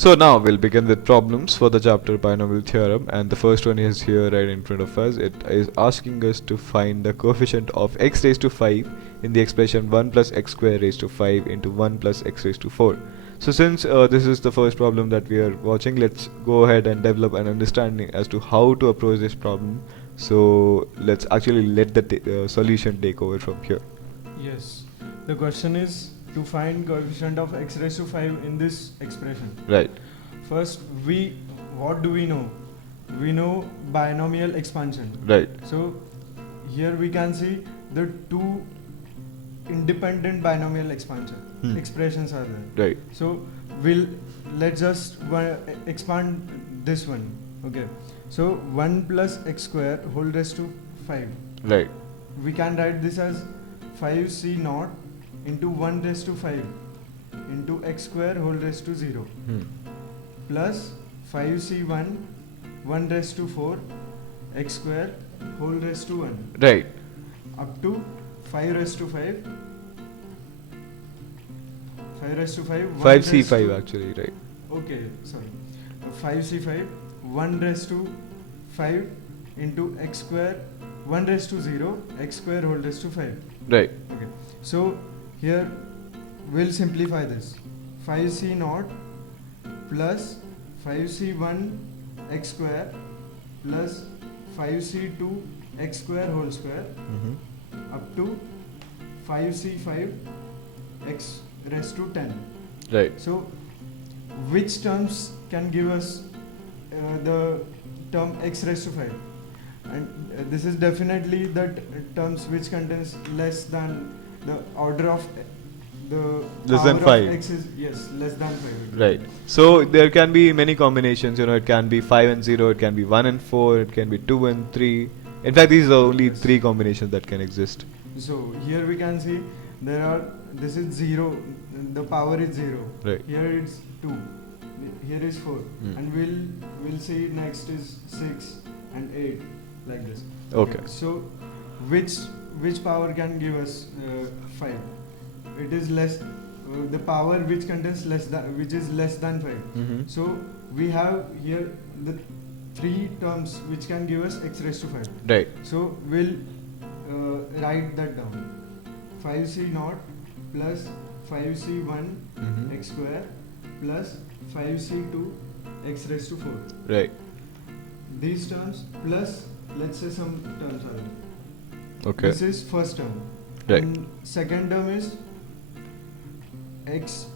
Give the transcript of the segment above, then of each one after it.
So now we'll begin with problems for the chapter Binomial Theorem, and the first one is here right in front of us. It is asking us to find the coefficient of x raised to 5 in the expression 1 plus x square raised to 5 into 1 plus x raised to 4. So since this is the first problem that we are watching, let's go ahead and develop an understanding as to how to approach this problem. So let's actually let the solution take over from here. Yes. The question is to find coefficient of x raised to 5 in this expression. Right. First, what do we know? We know binomial expansion. Right. So here we can see the two independent binomial expansion expressions are there. Right. So let's just expand this one. Okay. So 1 plus x square whole raised to 5. Right. We can write this as 5c naught into 1 raised to 5 into x square whole raised to 0 plus 5c1 1 raised to 4 x square whole raised to 1 Right. up to 5 raised to 5 raised to 5 5c5 actually, right. okay, sorry, 5c5 1 raised to 5 into x square 1 raised to 0 x square whole raised to 5. Right. Okay, so here we'll simplify this. 5c naught plus 5c1 x square plus 5c2 x square whole square up to 5c5 x raised to 10. Right. So which terms can give us the term x raised to 5? And this is definitely the terms which contains less than the order of the less power than 5. of x is less than 5. Right. So there can be many combinations. It can be 5 and 0. It can be 1 and 4. It can be 2 and 3. In fact, these are only 3 combinations that can exist. So here we can see this is 0. The power is 0. Right. Here it's 2. Here is 4. And we'll see next is 6 and 8 like this. Okay. So which power can give us 5? It is less the power which contains which is less than 5. So we have here the 3 terms which can give us x raised to 5. Right. So we'll write that down. 5c naught plus 5c1 x square plus 5c2 x raised to 4. Right. These terms plus let's say some terms are there. Okay. This is first term. Right. And second term is x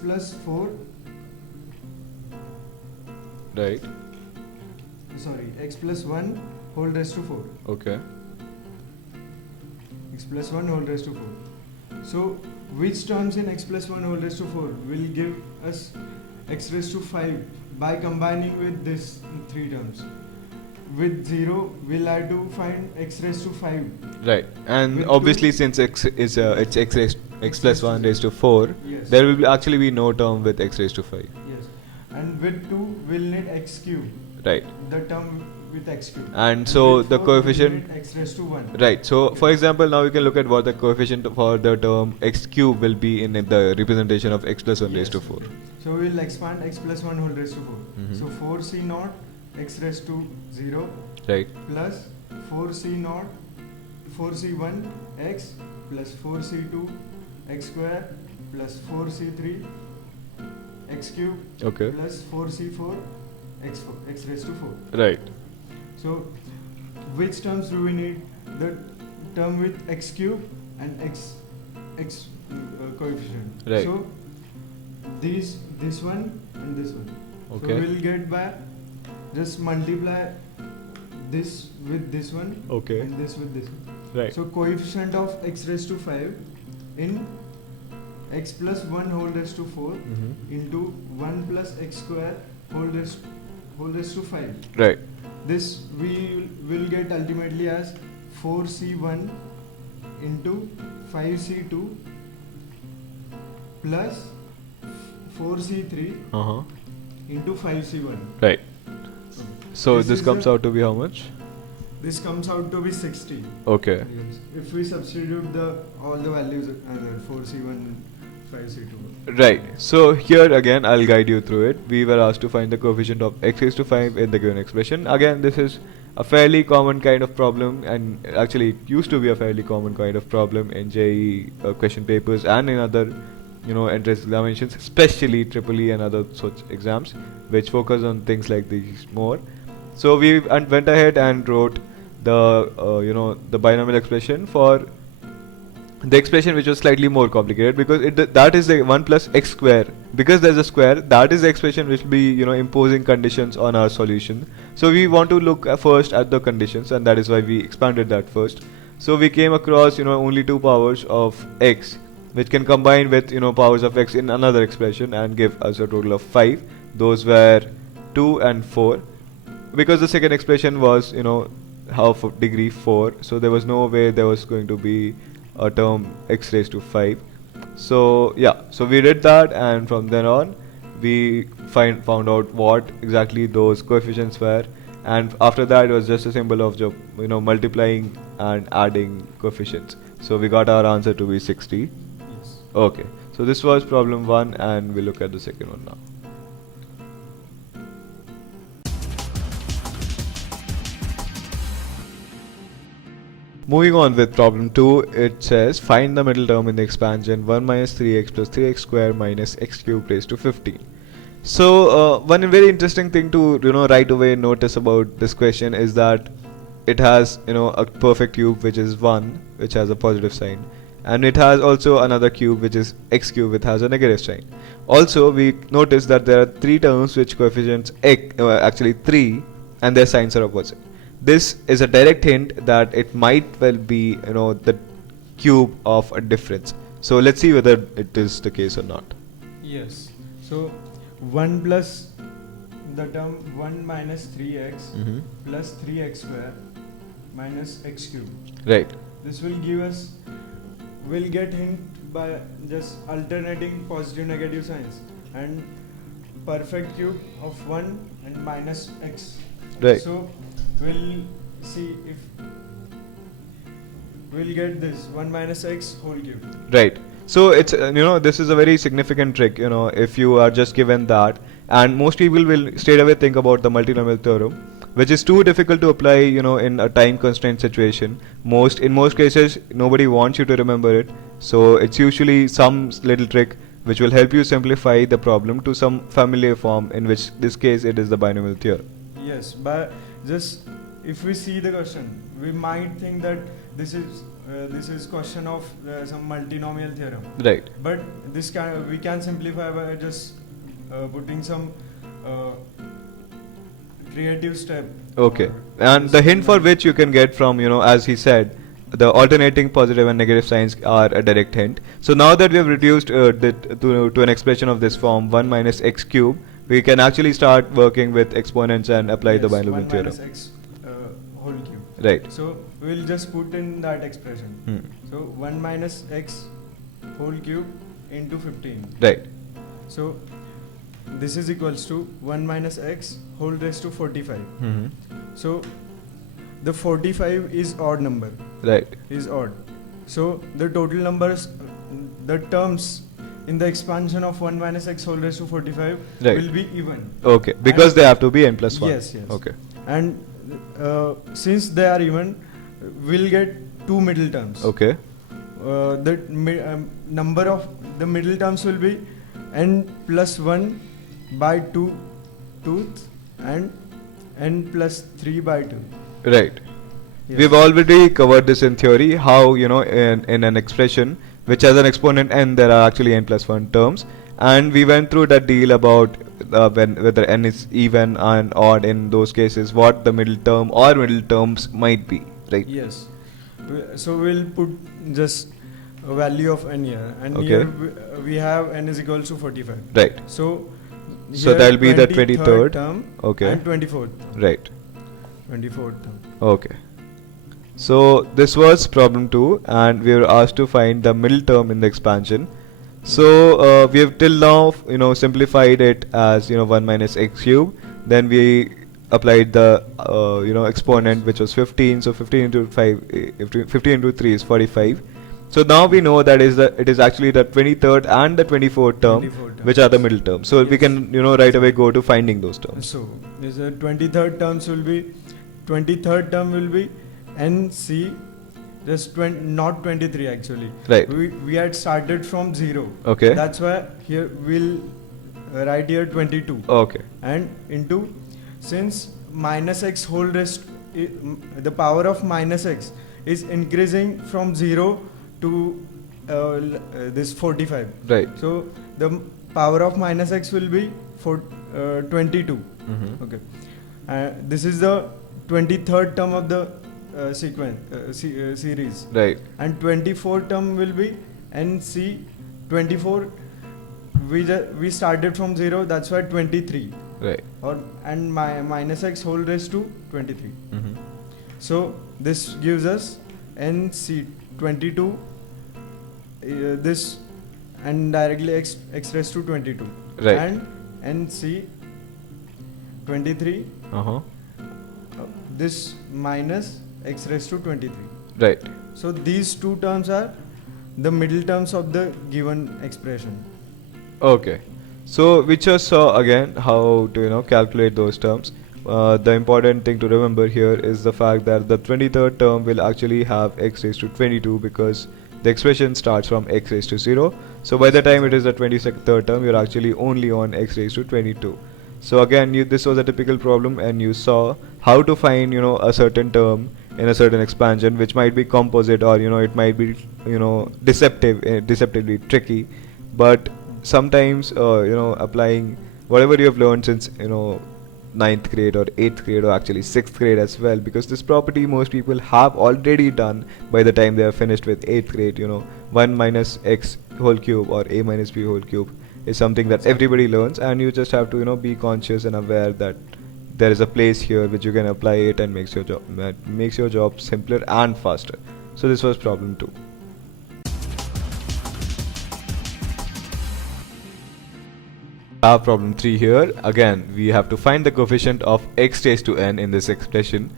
plus 4. Right. Sorry, x plus 1 whole raised to 4. Okay. X plus 1 whole raised to 4. So which terms in x plus 1 whole raised to 4 will give us x raised to 5 by combining with these 3 terms? With 0, we'll have to find x raised to 5. Right. And With obviously, since x is it's x plus 1 raised to 4, Yes. there will actually be no term with x raised to 5. Yes. And with 2, we'll need x cube. Right. The term with x cube. And so with the 4, we'll coefficient. need x raised to 1. Right. So Okay. for example, now we can look at what the coefficient for the term x cube will be in the representation of x plus 1 raised to Yes. 4. So we'll expand x plus 1 whole raised to 4. So 4c naught x raised to 0 Right. plus 4c naught 4c1 x plus 4c2 x square plus 4c3 x cube Okay. plus 4c4 x raised to 4. Right. So which terms do we need? The term with x cube and x coefficient. Right. So this one and this one. Okay. So we'll get by just multiply this with this one Okay. and this with this one. Right. So coefficient of x raised to 5 in x plus 1 whole raised to 4 into 1 plus x square whole raised to 5. Right. This we will get ultimately as 4c1 into 5c2 plus 4c3 into 5c1. Right. So This this is comes a- out to be how much? This comes out to be 60. Okay. If we substitute all the values, 4c1, 5c2. Right. So here again, I'll guide you through it. We were asked to find the coefficient of x raised to 5 in the given expression. Again, this is a fairly common kind of problem, and actually it used to be a fairly common kind of problem in JEE question papers and in other, entrance examinations, especially Triple E and other such exams, which focus on things like these more. So we went ahead and wrote the binomial expression for the expression which was slightly more complicated, because that is the 1 plus x square. Because there's a square, that is the expression which will be imposing conditions on our solution. So we want to look first at the conditions, and that is why we expanded that first. So we came across only two powers of x, which can combine with powers of x in another expression and give us a total of 5. Those were 2 and 4. Because the second expression was half of degree 4, so there was no way there was going to be a term x raised to 5. So yeah, so we did that, and from then on we found out what exactly those coefficients were, and after that it was just a symbol of multiplying and adding coefficients. So we got our answer to be 60. Yes. Okay, so this was problem 1, and we'll look at the second one now. Moving on with problem 2, it says find the middle term in the expansion 1 minus 3x plus 3x square minus x cube raised to 15. So one very interesting thing to right away notice about this question is that it has a perfect cube which is 1, which has a positive sign, and it has also another cube which is x cube, which has a negative sign. Also we notice that there are 3 terms which coefficients actually 3, and their signs are opposite. This is a direct hint that it might well be the cube of a difference. So let's see whether it is the case or not. Yes. So 1 plus the term 1 minus 3x plus 3x square minus x cube. Right. This will give us, we'll get hint by just alternating positive negative signs, and perfect cube of 1 and minus x. Right. So we'll see if we'll get this 1 minus x whole cube. Right. So it's this is a very significant trick, if you are just given that, and most people will straight away think about the multinomial theorem, which is too difficult to apply in a time constraint situation. In most cases nobody wants you to remember it, so it's usually some little trick which will help you simplify the problem to some familiar form, in which this case it is the binomial theorem. Yes, but just if we see the question, we might think that this is question of some multinomial theorem. Right. But we can simplify by just putting some creative step. Okay. And the hint for which you can get from as he said, the alternating positive and negative signs are a direct hint. So now that we have reduced to an expression of this form 1 minus x cube, we can actually start working with exponents and apply the binomial theorem. 1 minus x whole cube. Right. So we'll just put in that expression. So 1 minus x whole cube into 15. Right. So this is equals to 1 minus x whole raised to 45. So the 45 is odd number. Right. Is odd. So the total numbers, the terms in the expansion of 1 minus x whole raised to 45 will be even. Okay, because they have to be n plus 1. Yes, yes. Okay. And since they are even, we'll get 2 middle terms. Okay. The number of the middle terms will be n plus 1 by 2 and n plus 3 by 2. Right. Yes. We've already covered this in theory, how in an expression which has an exponent n, there are actually n plus 1 terms, and we went through that deal about whether n is even and odd in those cases, what the middle term or middle terms might be, right? Yes. So we'll put just a value of n here, and Okay. here we have n is equals to 45. Right. So that'll be the 23rd term okay. and 24th term. Right. 24th term. Okay. So this was problem 2, and we were asked to find the middle term in the expansion. So we have till now simplified it as 1 minus x cube. Then we applied the exponent, which was 15. So 15 into 5, 15 into 3 is 45. So now we know that it is actually the 23rd and the 24th term, 24th term, which are the yes. middle terms. So we Yes. can right away go to finding those terms. So is a 23rd term will be NC, just 20, not 23 actually. Right. We had started from 0. Okay. That's why here we'll write here 22. Okay. And into, since minus x whole rest, the power of minus x is increasing from 0 to this 45. Right. So the power of minus x will be 22. Mhm. Okay. This is the 23rd term of the series. Right. And 24th term will be NC 24. We started from 0, that's why 23. Right. And minus x whole raised to 23. Mhm. So this gives us NC 22, this, and directly x raised to 22. Right. And NC 23, Uh-huh. this minus x raised to 23. Right. So these two terms are the middle terms of the given expression. Okay. So we just saw again how to calculate those terms. The important thing to remember here is the fact that the 23rd term will actually have x raised to 22 because the expression starts from x raised to 0. So by the time it is the 23rd term, you're actually only on x raised to 22. So again, this was a typical problem, and you saw how to find a certain term in a certain expansion, which might be composite, or it might be deceptively tricky. But sometimes applying whatever you have learned since ninth grade or 8th grade or actually 6th grade as well, because this property most people have already done by the time they are finished with 8th grade. 1 minus x whole cube or a minus b whole cube is something that everybody learns, and you just have to be conscious and aware that there is a place here which you can apply it and makes your job simpler and faster. So this was problem 2. Have problem 3 here. Again, we have to find the coefficient of x raised to n in this expression.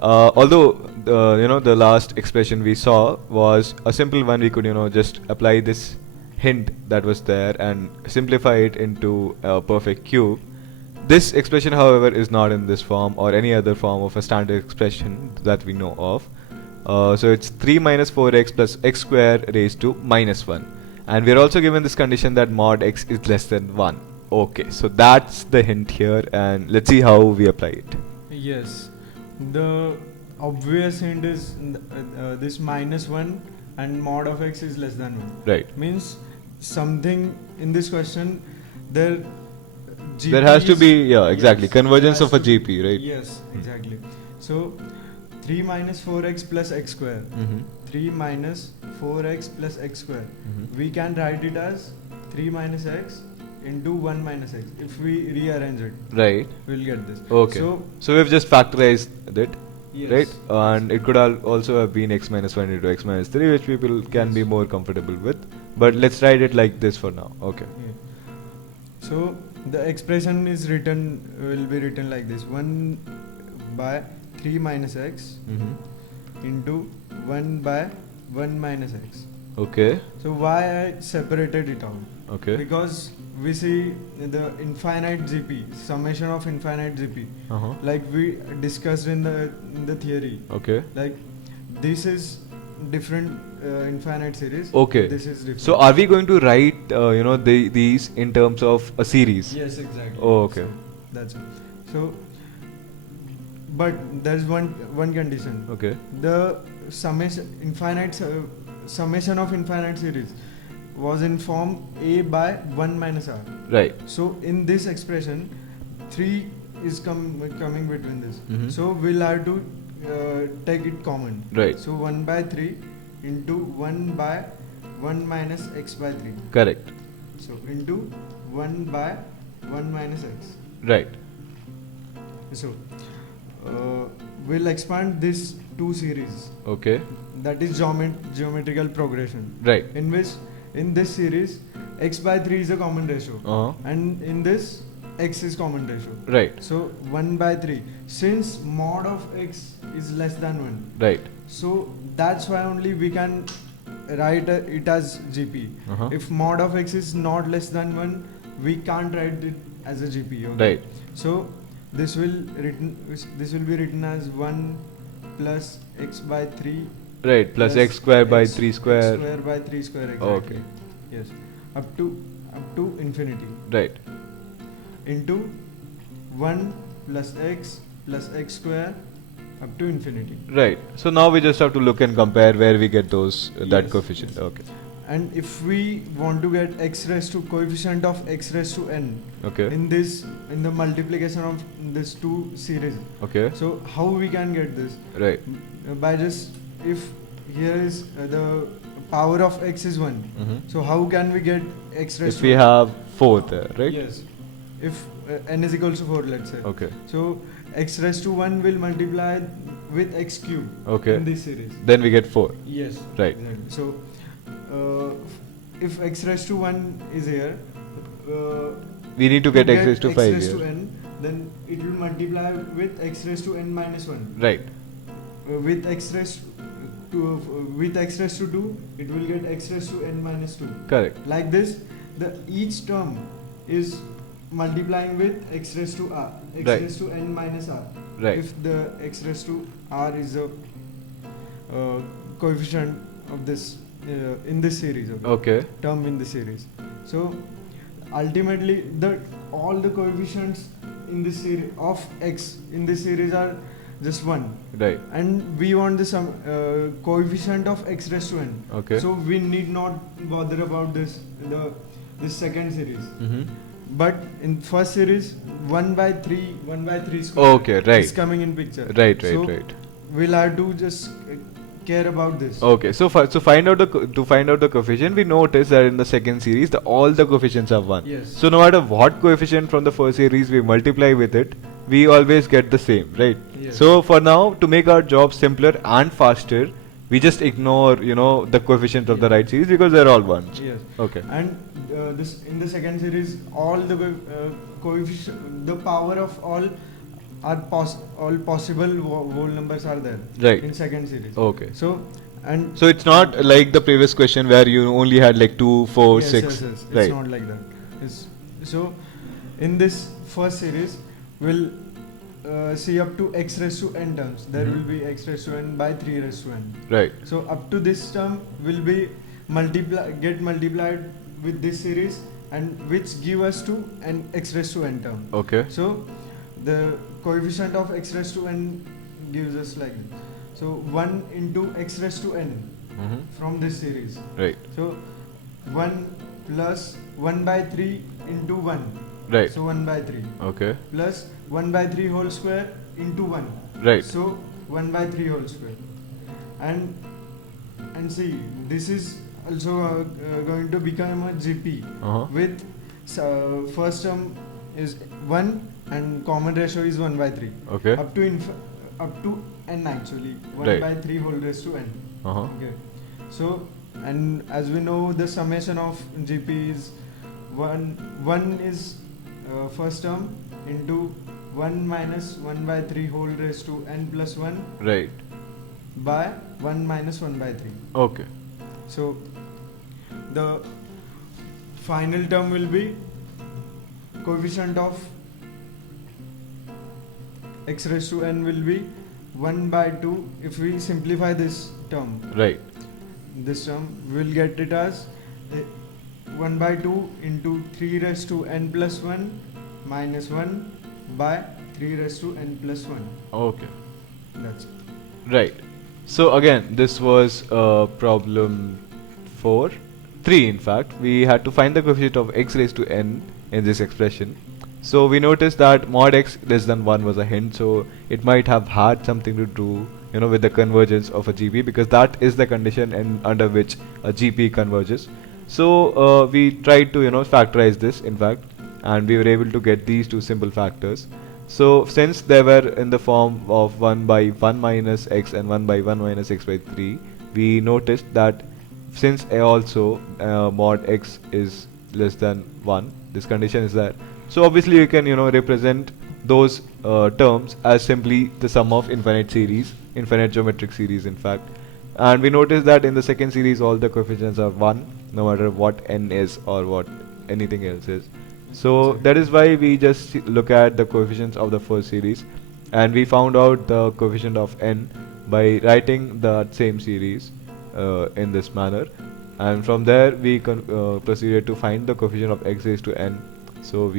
Although the last expression we saw was a simple one, we could just apply this hint that was there and simplify it into a perfect cube. This expression, however, is not in this form or any other form of a standard expression that we know of. So it's 3 minus 4x plus x square raised to minus 1. And we're also given this condition that mod x is less than 1. Okay, so that's the hint here, and let's see how we apply it. Yes, the obvious hint is this minus 1 and mod of x is less than 1. Right. Means something in this question, there has to be, exactly, yes, convergence there of a has to GP, be, right? Yes, exactly. So 3 minus 4x plus x square. Mm-hmm. 3 minus 4x plus x square. Mm-hmm. We can write it as 3 minus x into 1 minus x. If we rearrange it, Right. we'll get this. Okay. So we've just factorized it, Yes. right? And it could also have been x minus 1 into x minus 3, which people can be more comfortable with. But let's write it like this for now. Okay. Yeah. So the expression will be written like this: 1 by 3 minus x Mm-hmm. into 1 by 1 minus x. Okay. So why I separated it out? Okay. Because we see the infinite GP, summation of infinite GP, Uh-huh. like we discussed in the theory. Okay. Like this is different infinite series. Okay. This is different. So are we going to write these in terms of a series? Yes, exactly. Oh, okay. So that's it. So, but there's one condition. Okay. The summation of infinite series was in form a by 1 minus r. Right. So in this expression, 3 is coming between this. Mhm. So we'll have to take it common. Right. So 1 by 3 into 1 by 1 minus x by 3. Correct. So into 1 by 1 minus x. Right. So we'll expand this two series. Okay. That is geometrical progression. Right. In which in this series x by 3 is a common ratio. Uh-huh. And in this x is common ratio. Right. So 1 by 3. Since mod of x is less than 1. Right. So that's why only we can write it as GP. Uh-huh. If mod of x is not less than 1, we can't write it as a GP. Okay? Right. So this will be written as 1 plus x by 3 Right, plus x square by 3 square. x square by 3 square, exactly. Okay. Yes. Up to infinity. Right. Into 1 plus x square up to infinity. Right. So now we just have to look and compare where we get those that Yes, coefficient. yes. Okay. And if we want to get x raised to coefficient of x raised to n Okay. in the multiplication of this two series, Okay. so how we can get this? Right. By just, if here is the power of x is 1, Mm-hmm. so how can we get x raised If to we 1? have 4 there, right? Yes. If n is equals to 4, let's say. Okay. So x raised to 1 will multiply with x cube Okay. in this series. Then we get 4. Yes. Right. Exactly. So if x raised to 1 is here, We need to get x raised to 5 x raised to here. n, then it will multiply with x raised to n minus 1. Right. With x raised to 2, it will get x raised to n minus 2. Correct. Like this, each term is multiplying with x raised to r, x Right. raised to n minus r. Right. If the x raised to r is a coefficient of this in this series. Okay. Term in the series. So ultimately, all the coefficients in this series of x in this series are just 1. Right. And we want the coefficient of x raised to n. Okay. So we need not bother about this second series. Mm-hmm. But in first series, 1 by 3 square Okay, right. is coming in picture. Right. So Right. we'll have to just care about this. Okay. So to find out the coefficient, we notice that in the second series, all the coefficients are 1. Yes. So no matter what coefficient from the first series we multiply with it, we always get the same, right? Yes. So for now, to make our job simpler and faster, we just ignore, the coefficient of the right series because they're all 1s. Yes. Okay. And this in the second series, all the coefficient, the power of all all possible whole numbers are there. Right. In second series. Okay. So So it's not like the previous question where you only had like 2, 4, yes, 6. yes, yes. It's Right. not like that. So in this first series, we'll see up to x raised to n terms. There Mhm. will be x raised to n by 3 raised to n. Right. So up to this term will be multiplied with this series, and which give us to an x raised to n term. Okay. So the coefficient of x raised to n gives us like this. So 1 into x raised to n Mm-hmm. from this series. Right. So 1 plus 1 by 3 into 1. Right. So 1 by 3 Okay. plus 1 by 3 whole square into 1. Right. So 1 by 3 whole square. And see, this is also going to become a GP Uh-huh. with first term is 1 and common ratio is 1 by 3. Okay. Up to n actually. 1 Right. by 3 whole raised to n. Uh-huh. Okay. So, and as we know, the summation of GP is 1 is first term into 1 minus 1 by 3 whole raised to n plus 1 Right. by 1 minus 1 by 3. Okay. So, the final term will be coefficient of x raised to n will be 1 by 2. If we simplify this term, Right. this term we'll get it as 1 by 2 into 3 raised to n plus 1 minus 1 by 3 raised to n plus 1. Okay. That's it. Right. So again, this was problem 3 in fact. We had to find the coefficient of x raised to n in this expression. So we noticed that mod x less than 1 was a hint, so it might have had something to do, with the convergence of a GP, because that is the condition under which a GP converges. So we tried to, factorize this in fact, and we were able to get these two simple factors. So since they were in the form of 1 by 1 minus x and 1 by 1 minus x by 3, we noticed that since also mod x is less than 1, this condition is there. So obviously you can represent those terms as simply the sum of infinite geometric series in fact. And we notice that in the second series all the coefficients are 1 no matter what n is or what anything else is. So that is why we just look at the coefficients of the first series, and we found out the coefficient of n by writing that same series in this manner, and from there we proceeded to find the coefficient of x raised to n. So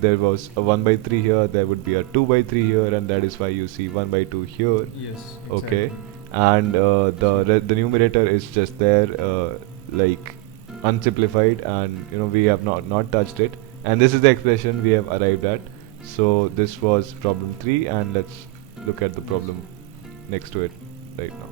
there was a 1 by 3 here, there would be a 2 by 3 here, and that is why you see 1 by 2 here. Yes, Okay, exactly. and the numerator is just there like unsimplified, and we have not touched it, and this is the expression we have arrived at. So this was problem 3, and let's look at the problem next to it right now.